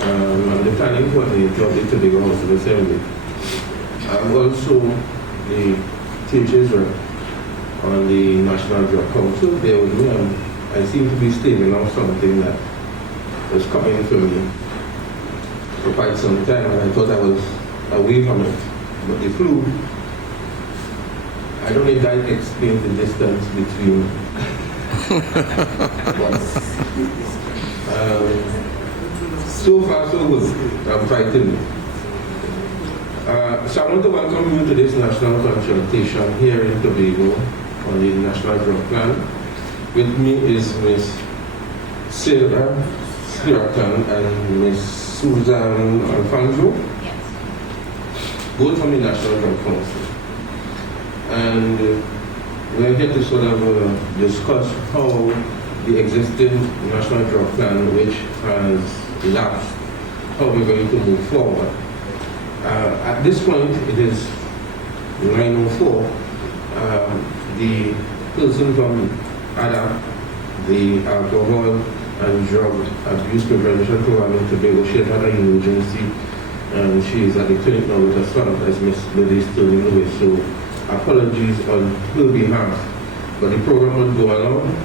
I'm the planning coordinator of the Tobago House of Assembly. I'm also the teacher's rep on the National Drug Council. There with me, I seem to be staying on something that was coming for me for quite some time, and I thought I was away from it. But the flu, I don't think that explains the distance between so far so good. I'm frightened. So I want to welcome you to this national consultation here in Tobago on the National Drug Plan. With me is Ms. Sarah Siratan and Ms. Susan Alfonso, yes, both from the National Drug Council. And we're here to sort of discuss how the existing National Drug Plan, which has lapsed, how we're going to move forward. At this point, it is 9:04. The person from ADA, the Alcohol and Drug Abuse Prevention Program in Tobago, she had an emergency, and she is at the clinic now with her son, as Ms. Lily Sterling Lewis. So apologies on her behalf, but the program will go along.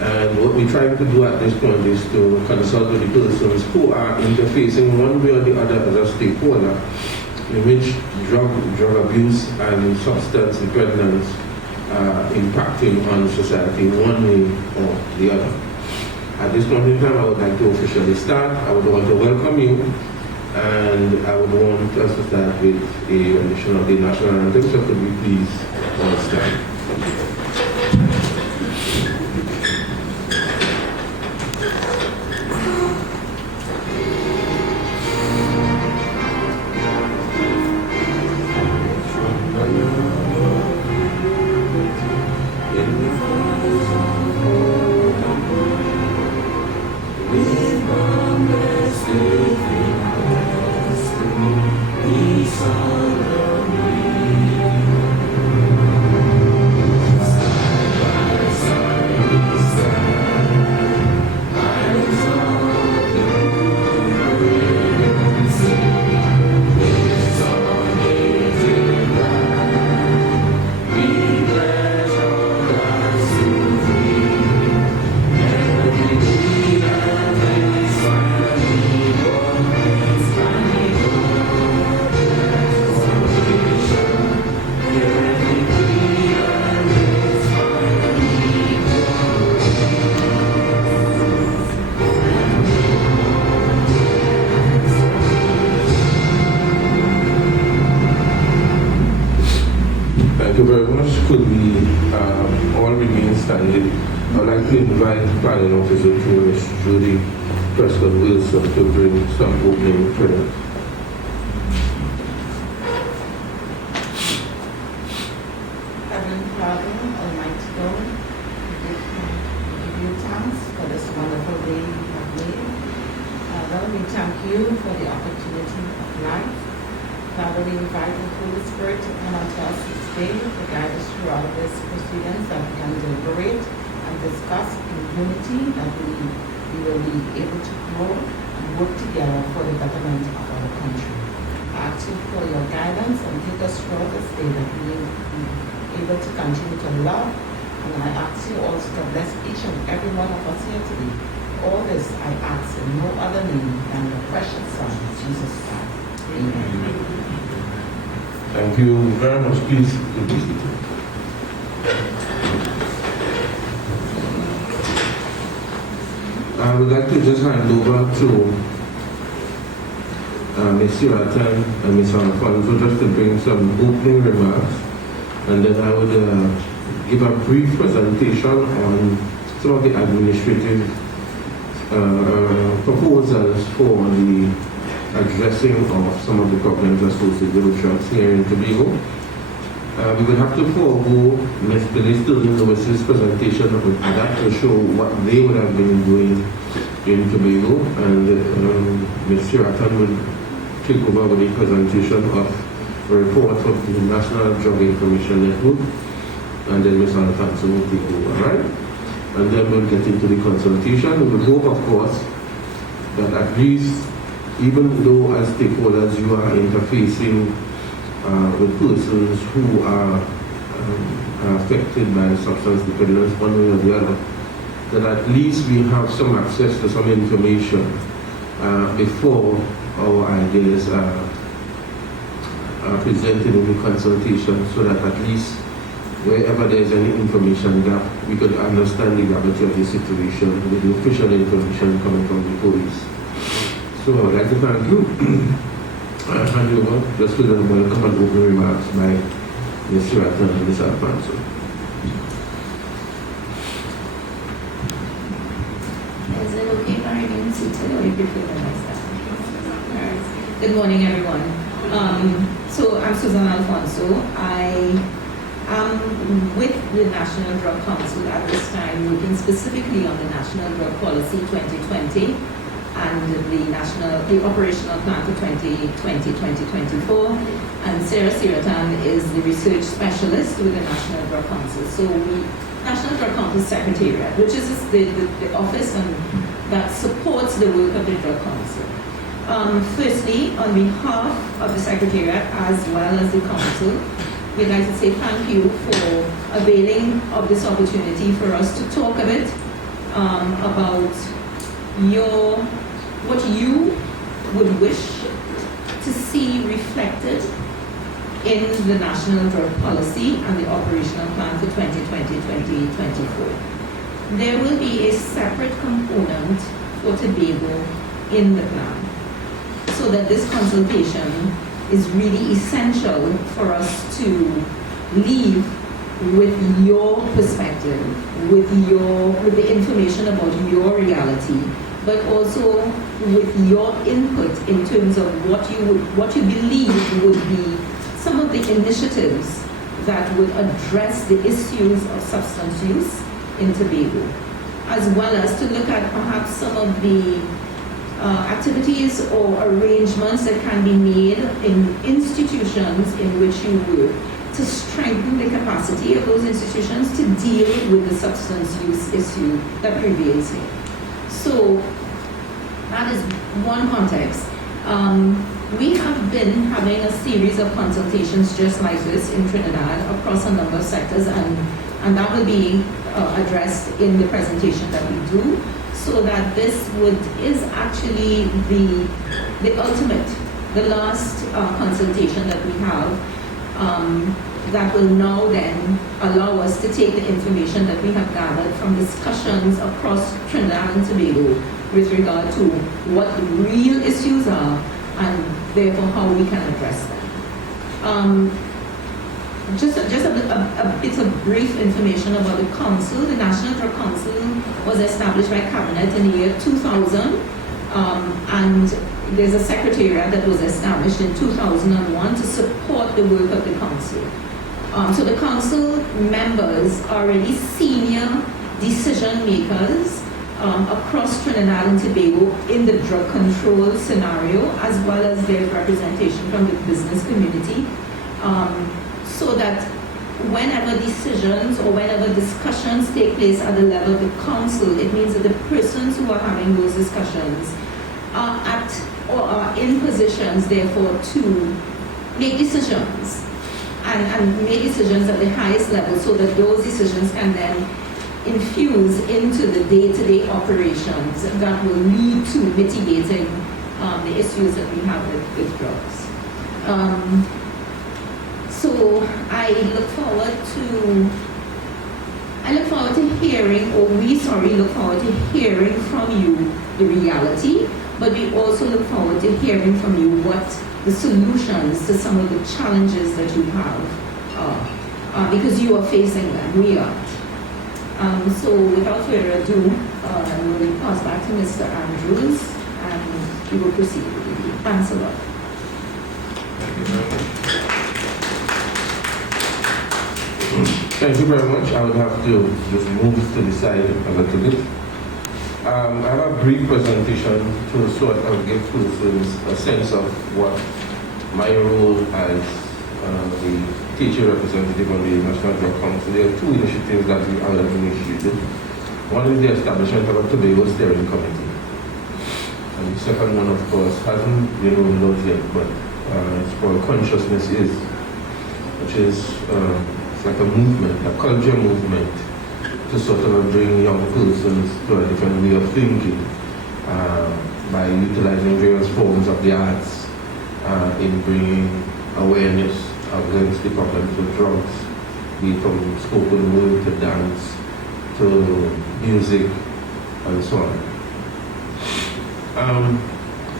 And what we're trying to do at this point is to consult with the persons who are interfacing one way or the other as a stakeholder in which drug abuse and substance dependence are impacting on society one way or the other. At this point in time, I would like to officially start. I would want to welcome you, and I would want us to start with a rendition of the national anthem. So could we please all stand? Could we all remain standing? I would like to invite Planning Officer to Ms. Judy Prescott-Wilson to bring some opening prayers. Heavenly Father, Almighty God, we give you thanks for this wonderful day you have made. Father, we thank you for the opportunity of life. Father, we invite the Holy Spirit to come unto us this day to guide us throughout this proceedings, that we can deliberate and discuss in unity, that we will be able to grow and work together for the betterment of our country. I ask you for your guidance and take us throughout this day, that we will be able to continue to love, and I ask you also to bless each and every one of us here today. All this I ask in no other name than your precious Son, Jesus Christ. Amen. Thank you very much. Please be seated. I would like to just hand over to Ms. Siratan and Ms. Alfonso just to bring some opening remarks, and then I would give a brief presentation on some of the administrative proposals for the addressing of some of the problems associated with drugs here in Tobago. We will have to forego Ms. Billy Lewis's presentation with ADA to show what they would have been doing in Tobago, and Ms. Siratan will take over with the presentation of a report of the National Drug Information Network, and then Ms. Alfonso will take over, right? And then we'll get into the consultation. We will hope, of course, that at least even though as stakeholders you are interfacing with persons who are affected by substance dependence one way or the other, that at least we have some access to some information before our ideas are presented in the consultation, so that at least wherever there is any information gap, we could understand the gravity of the situation with the official information coming from the police. So I would like to thank you. I hand over just with a welcome and open remarks by Ms. Shiratan and Ms. Alfonso. Is it okay if I remain seated or you prefer that I stand? Alright. Good morning, everyone. So I'm Susan Alfonso. I am with the National Drug Council at this time, working specifically on the National Drug Policy 2020 and the operational plan for 2020-2024. And Sarah Siratan is the research specialist with the National Drug Council. So National Drug Council Secretariat, which is the office that supports the work of the Drug Council. Firstly, on behalf of the Secretariat as well as the Council, we'd like to say thank you for availing of this opportunity for us to talk a bit about what you would wish to see reflected in the National Drug Policy and the Operational Plan for 2020-2024. There will be a separate component for Tobago in the plan, so that this consultation is really essential for us to leave with your perspective, with the information about your reality, but also with your input in terms of what you believe would be some of the initiatives that would address the issues of substance use in Tobago, as well as to look at perhaps some of the activities or arrangements that can be made in institutions in which you work to strengthen the capacity of those institutions to deal with the substance use issue that prevails here. So that is one context. We have been having a series of consultations just like this in Trinidad across a number of sectors, and that will be addressed in the presentation that we do, so that this is actually the ultimate, the last consultation that we have, that will now then allow us to take the information that we have gathered from discussions across Trinidad and Tobago with regard to what the real issues are and therefore how we can address them. Just a bit of brief information about the Council. The National Drug Council was established by Cabinet in the year 2000, and there's a secretariat that was established in 2001 to support the work of the Council. So the Council members are really senior decision makers across Trinidad and Tobago in the drug control scenario, as well as their representation from the business community. So that whenever decisions or whenever discussions take place at the level of the council, it means that the persons who are having those discussions are are in positions, therefore, to make decisions and make decisions at the highest level, so that those decisions can then infuse into the day-to-day operations that will lead to mitigating the issues that we have with drugs. So I look forward to hearing, or we look forward to hearing from you the reality, but we also look forward to hearing from you what the solutions to some of the challenges that you have are, because you are facing them, we are. So without further ado, I will pass back to Mr. Andrews, and we will proceed with the review. Thanks a lot. Thank you very much. Thank you very much. I would have to just move to the side a little bit. I have a brief presentation to sort of give persons a sense of what my role as the teacher representative on the National Drug Council. There are two initiatives that we have initiated. One is the establishment of a Tobago Steering Committee. And the second one, of course, hasn't been rolled out yet, but it's called Consciousness Is, which is it's like a movement, a culture movement, to sort of bring young persons to a different way of thinking by utilizing various forms of the arts in bringing awareness against the problems of drugs, be it from spoken word to dance to music and so on.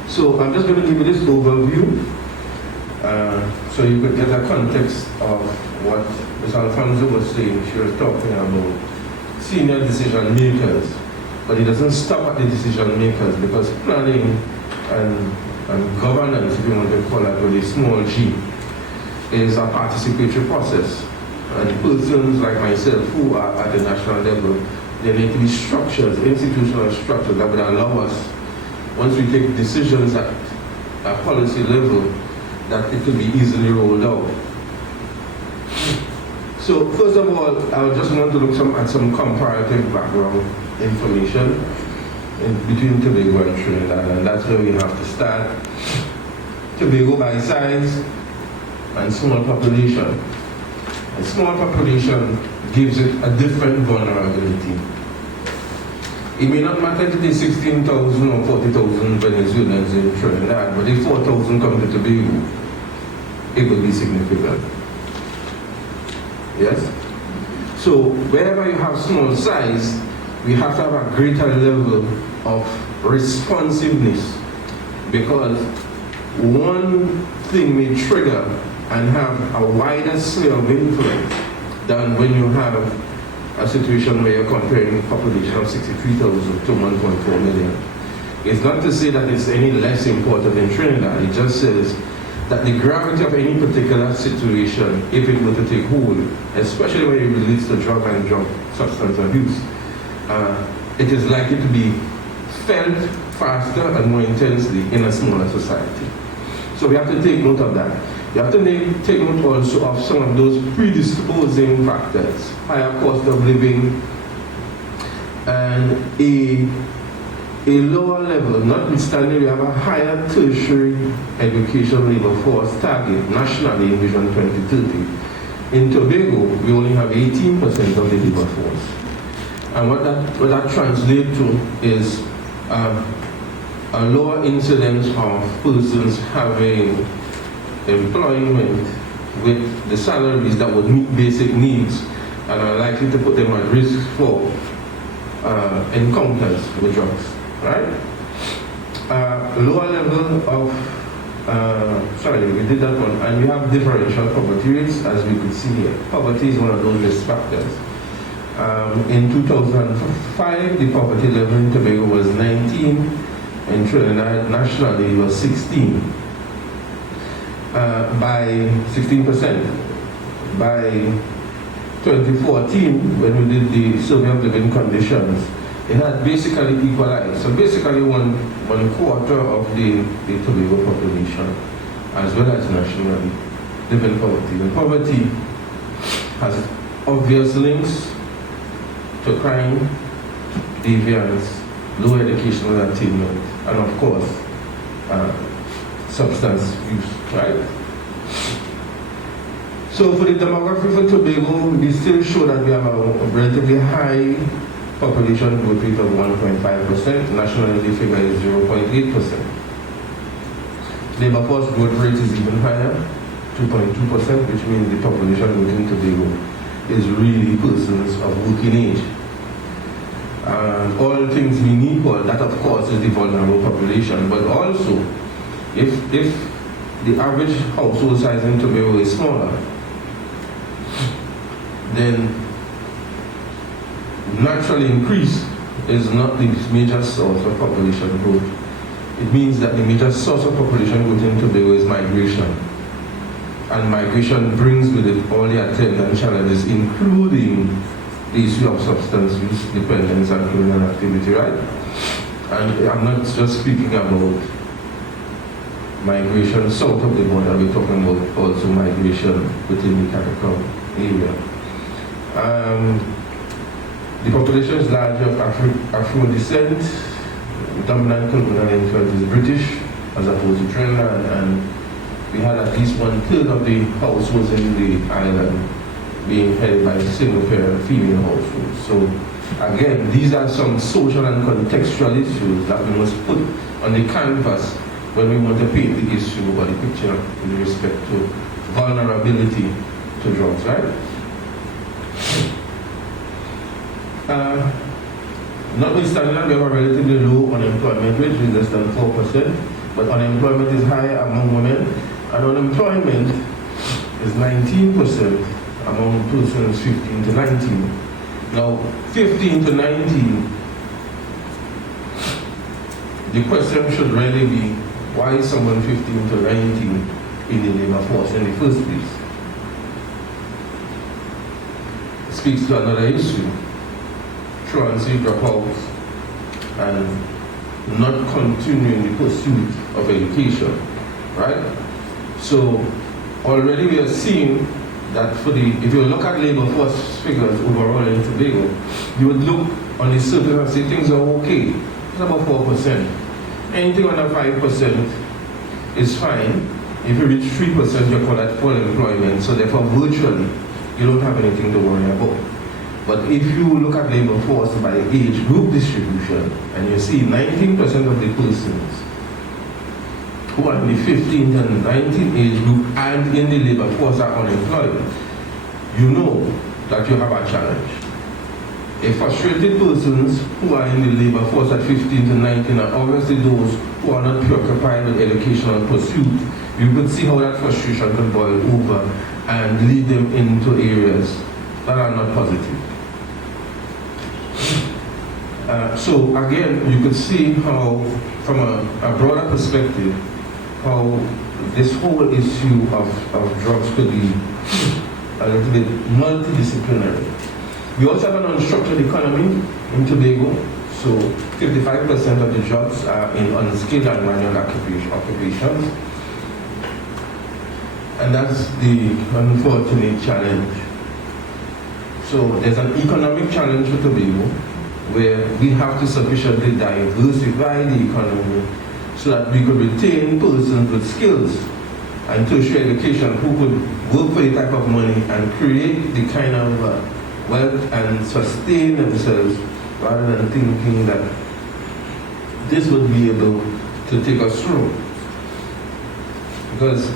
So I'm just going to give you this overview so you could get a context of what Ms. Alfonso was saying. She was talking about senior decision makers, but it doesn't stop at the decision makers, because planning and governance, if you want to call it with a small g, is a participatory process. And persons like myself who are at the national level, there need to be structures, institutional structures that would allow us, once we take decisions at a policy level, that it could be easily rolled out. So first of all, I just want to look at some comparative background information between Tobago and Trinidad, and that's where we have to start. Tobago by size and small population. A small population gives it a different vulnerability. It may not matter if there's 16,000 or 40,000 Venezuelans in Trinidad, but if 4,000 come to Tobago, it will be significant. Yes? So wherever you have small size, we have to have a greater level of responsiveness, because one thing may trigger and have a wider sphere of influence than when you have a situation where you're comparing a population of 63,000 to 1.4 million. It's not to say that it's any less important in Trinidad. It just says that the gravity of any particular situation, if it were to take hold, especially when it relates to drug and drug substance abuse, it is likely to be felt faster and more intensely in a smaller society. So we have to take note of that. You have to take note also of some of those predisposing factors: higher cost of living and a lower level, notwithstanding we have a higher tertiary education labor force target nationally in Vision 2030. In Tobago, we only have 18% of the labor force. And what that translates to is a lower incidence of persons having employment with the salaries that would meet basic needs and are likely to put them at risk for encounters with drugs, right? Lower level of, sorry, we did that one, and you have differential poverty rates, as we could see here. Poverty is one of those risk factors. In 2005, the poverty level in Tobago was 19, in Trinidad nationally it was 16. By 16%. By 2014, when we did the survey of living conditions, it had basically equalized. So basically one quarter of the Tobago population, as well as nationally, live in poverty. And poverty has obvious links to crime, deviance, low educational attainment, and of course, substance use, right? So for the demography for Tobago, we still show that we have a relatively high population growth rate of 1.5%. Nationally, the figure is 0.8%. Labor force growth rate is even higher, 2.2%, which means the population within Tobago is really persons of working age. And all things being equal, that of course is the vulnerable population, but also if the average household size in Tobago is smaller, then natural increase is not the major source of population growth. It means that the major source of population growth in Tobago is migration. And migration brings with it all the attendant challenges, including the issue of substance use dependence and criminal activity, right? And I'm not just speaking about migration south of the border, we're talking about also migration within the CARICOM area. The population is largely of Afro descent, dominant colonial influence is British as opposed to Trinidad, and we had at least 1/3 of the households in the island being headed by single-parent female households. So again, these are some social and contextual issues that we must put on the canvas when we want to paint the issue or the picture with respect to vulnerability to drugs, right? Notwithstanding that, we have a relatively low unemployment rate, which is less than 4%, but unemployment is high among women, and unemployment is 19% among persons 15 to 19. Now, 15 to 19, the question should really be, why is someone 15 to 19 in the labor force in the first place? It speaks to another issue. Truancy, dropouts, and not continuing the pursuit of education, right? So already we are seeing that if you look at labor force figures overall in Tobago, you would look on the surface and say things are okay. It's about 4%. Anything under 5% is fine. If you reach 3%, you call that full employment. So therefore, virtually, you don't have anything to worry about. But if you look at labor force by age group distribution, and you see 19% of the persons who are in the 15 to 19 age group and in the labor force are unemployed, you know that you have a challenge. A frustrated persons who are in the labor force at 15 to 19 are obviously those who are not preoccupied with educational pursuit. You could see how that frustration can boil over and lead them into areas that are not positive. So again, you could see how, from a broader perspective, how this whole issue of drugs could be a little bit multidisciplinary. We also have an unstructured economy in Tobago, so 55% of the jobs are in unskilled and manual occupations. And that's the unfortunate challenge. So there's an economic challenge for Tobago, where we have to sufficiently diversify the economy so that we could retain persons with skills and tertiary education who could work for the type of money and create the kind of wealth and sustain themselves, rather than thinking that this would be able to take us through. Because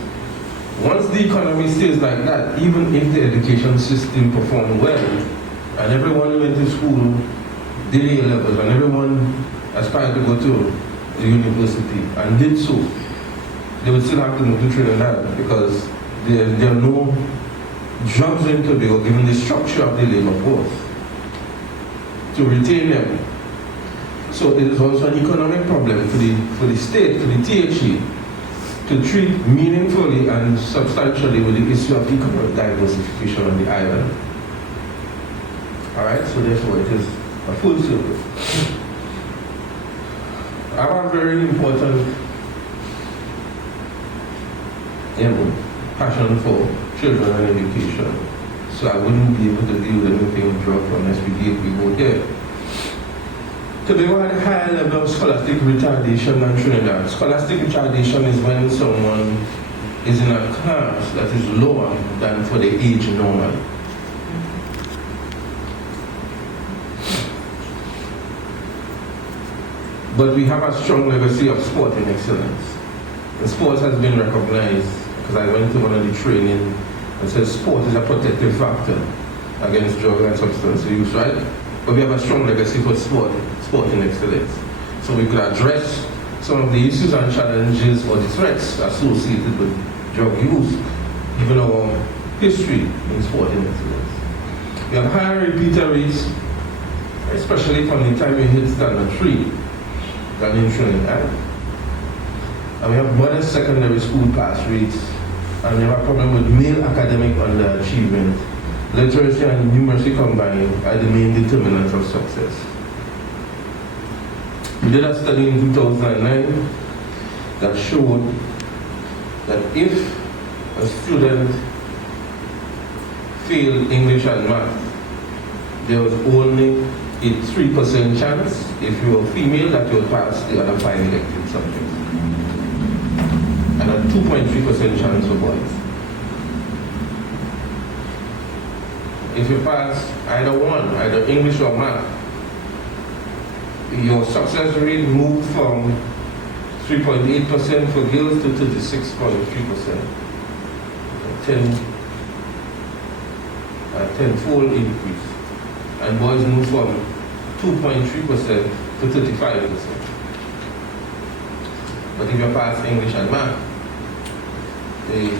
once the economy stays like that, even if the education system performed well, and everyone who went to school did A levels, and everyone aspired to go to the university and did so, they would still have to move to Trinidad because there are no jobs in Tobago given the structure of the labor force to retain them. So it is also an economic problem for the state, for the THE, to treat meaningfully and substantially with the issue of economic diversification on the island. Alright, so therefore it is a full circle. I have a very important passion for children and education. So I wouldn't be able to deal with anything with drugs unless we go there. Tobago had a higher level of scholastic retardation than Trinidad. Scholastic retardation is when someone is in a class that is lower than for the age normal. But we have a strong legacy of sporting excellence. And sports has been recognized, because I went to one of the training and said sport is a protective factor against drug and substance use, right? But we have a strong legacy for sporting excellence. So we could address some of the issues and challenges or the threats associated with drug use, given our history in sporting excellence. We have higher repeater rates, especially from the time we hit standard 3, than in Trinidad. And we have modest secondary school pass rates, and we have a problem with male academic underachievement. Literacy and numeracy combined are the main determinants of success. We did a study in 2009 that showed that if a student failed English and math, there was only it's 3% chance if you're female that you'll pass the other 5 elective subjects. And a 2.3% chance for boys. If you pass either one, either English or math, your success rate moved from 3.8% for girls to 36.3%. A tenfold increase. And boys moved from 2.3% to 35%. But if you pass English and math, the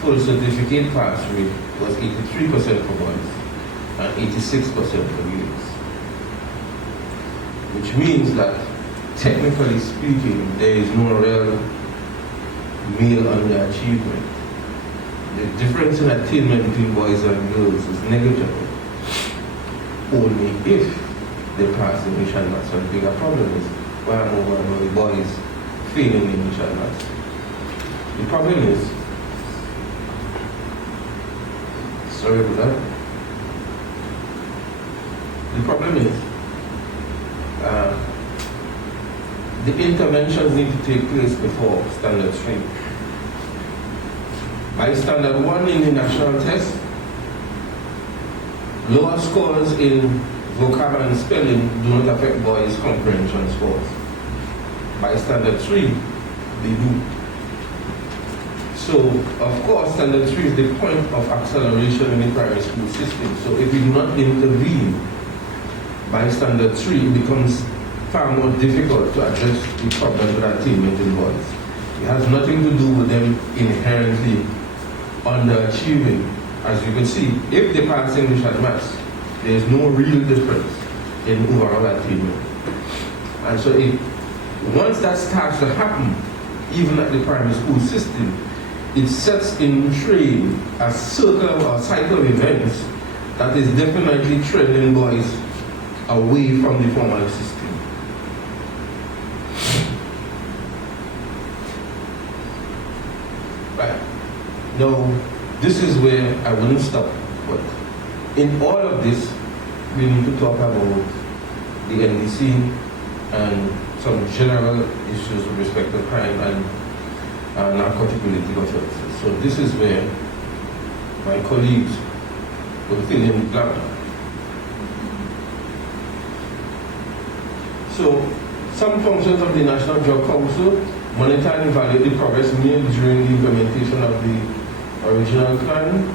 full certificate pass rate was 83% for boys and 86% for girls. Which means that, technically speaking, there is no real male underachievement. The difference in attainment between boys and girls is negligible. Only if they pass English and maths. So the bigger problem is why am I the boys failing English and maths? The problem is, sorry about that. The problem is the interventions need to take place before standard 3. By standard 1 in the national test, lower scores in vocab and spelling do not affect boys' comprehension scores. By standard 3, they do. So, of course, standard 3 is the point of acceleration in the primary school system. So if we do not intervene by standard 3, it becomes far more difficult to address the problem with attainment in boys. It has nothing to do with them inherently underachieving. As you can see, if they pass English and maths, there is no real difference in overall attainment. And so once that starts to happen, even at the primary school system, it sets in train a circle or cycle of events that is definitely trending boys away from the formal system. Right. Now, this is where I wouldn't stop, but in all of this, we need to talk about the NDC and some general issues with respect to crime and narcotic related offenses. So this is where my colleagues will fill in the blank. So some functions of the National Drug Council monitor and evaluate the progress made during the implementation of the original plan,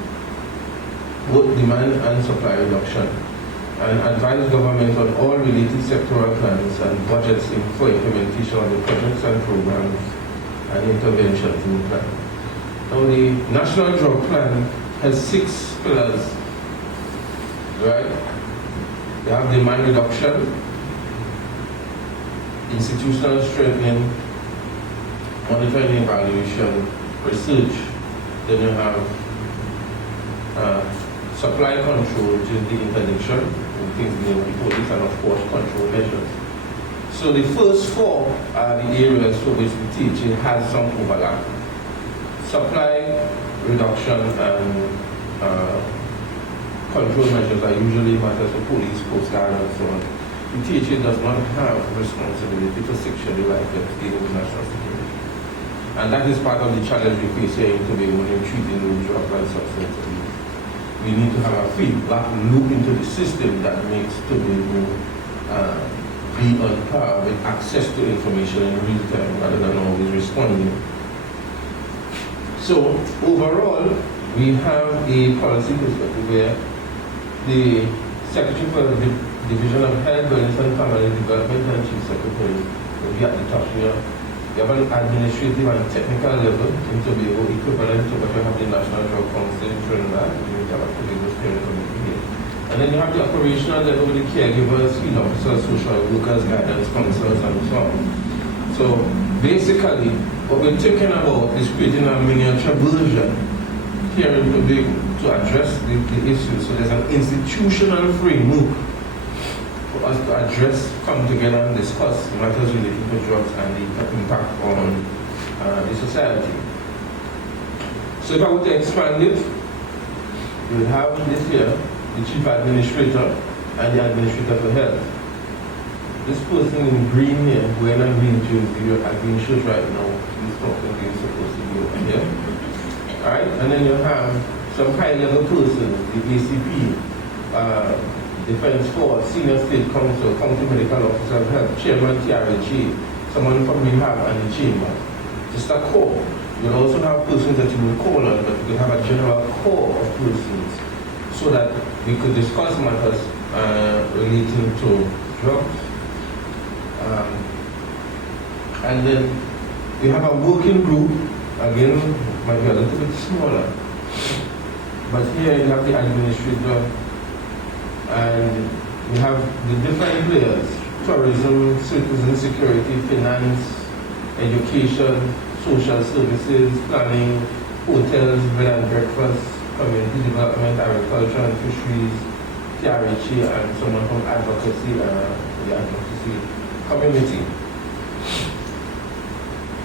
both demand and supply reduction, and advise government on all related sectoral plans and budgets for implementation of the projects and programs and interventions in the plan. Now the National Drug Plan has 6 pillars, right? They have demand reduction, institutional strengthening, monitoring and evaluation, research. Then you have supply control, which is the interdiction, things being the police, and of course control measures. So the first 4 are the areas for which the teaching has some overlap. Supply reduction and control measures are usually matters for police, coast guard, and so on. The teaching does not have responsibility for sexually lifeless dealing with national security. And that is part of the challenge we face here in Tobago when we're treating the drug and substance abuse. We need to have a feedback loop into the system that makes Tobago be on par with access to information in real time rather than always responding. So overall, we have a policy perspective where the Secretary for the Division of Health, Wellness and Family Development and Chief Secretary will be at the top here. We have an administrative and technical level in Tobago equivalent to what we have the National Drug Council in Trinidad, we have a Tobago Steering Committee here. And then you have the operational level with the caregivers, field officers, social workers, guidance counselors, and so on. So basically, what we're thinking about is creating a miniature version here in Tobago to address the issue. So there's an institutional framework for us to address, come together and discuss matters related to drugs and the impact on the society. So if I were to expand it, we'll have this here, the Chief Administrator, and the administrator for health. This person in green here, wearing a green jersey, a green shirt right now, he's talking to you, supposed to be over here. Alright, and then you have some high level person, the ACP, Defense Force, Senior State Council, County Medical Officer of Health, Chairman TRG, someone from rehab and the chamber. Just a core. You'll also have persons that you will call on, but you can have a general core of persons so that we could discuss matters relating to drugs. And then we have a working group, again, might be a little bit smaller. But here you have the administrator and we have the different players: tourism, citizen security, finance, education, social services, planning, hotels, bed and breakfast, community development, agriculture and fisheries, TRHE, and someone from advocacy, the advocacy community.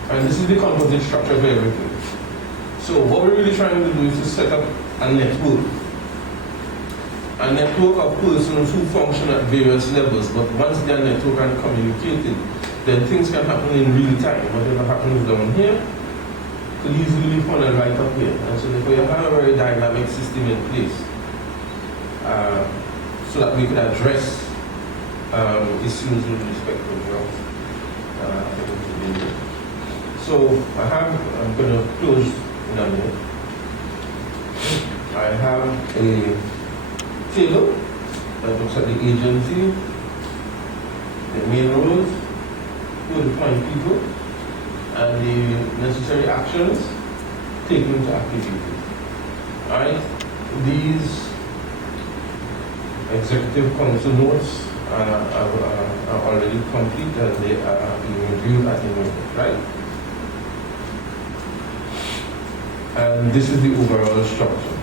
And this is the composite structure of everything. So what we're really trying to do is to set up a network of persons who function at various levels, but once they are networked and communicated, then things can happen in real time. Whatever happens down here could easily be funneled right up here. And so therefore you have a very dynamic system in place so that we could address issues with respect to drugs. So I'm going to close in a minute. I have a table that looks at the agency, the main roles, who the point people, and the necessary actions taken into activities. Alright, these executive council notes are already complete and they are being reviewed at the moment, right? And this is the overall structure,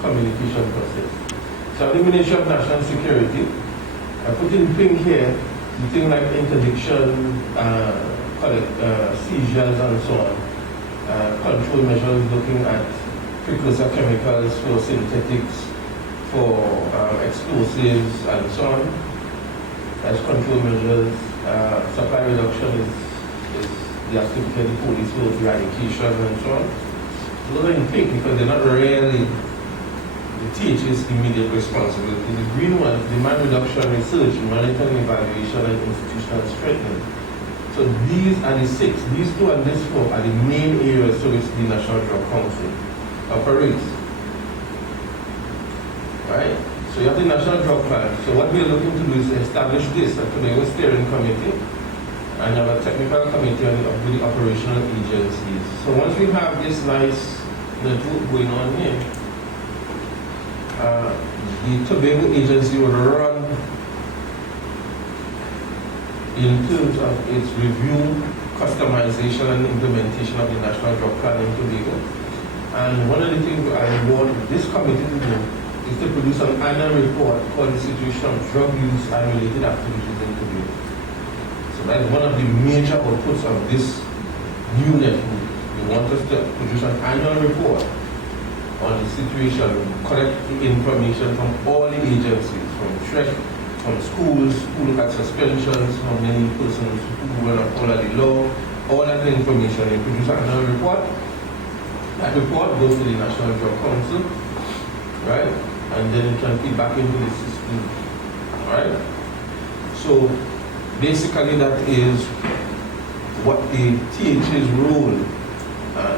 communication process. So elimination of national security, I put in pink here, the thing like interdiction, seizures and so on, control measures looking at precursor chemicals for synthetics, for explosives and so on. As control measures, supply reduction is the activity of the police for eradication and so on. Those are in pink because they're not really the TH's immediate responsibility. The green one, demand reduction, research, monitoring, evaluation, and institutional strengthening. So these are the 6. These 2 and this 4 are the main areas to which the National Drug Council operates. Right? So you have the National Drug Plan. So what we are looking to do is establish this, a Tobago Steering Committee, and have a technical committee of the operational agencies. So once we have this nice network going on here, the Tobago agency will run in terms of its review, customization, and implementation of the National Drug Plan in Tobago. And one of the things I want this committee to do is to produce an annual report for the situation of drug use and related activities in Tobago. So that is one of the major outputs of this new network. We want us to produce an annual report on the situation, collect the information from all the agencies, from TREC, from schools, who look at suspensions, how many persons who were not follow the law, all that information, and produce an annual report. That report goes to the National Drug Council, right? And then it can feed back into the system, right? So basically that is what the TH's role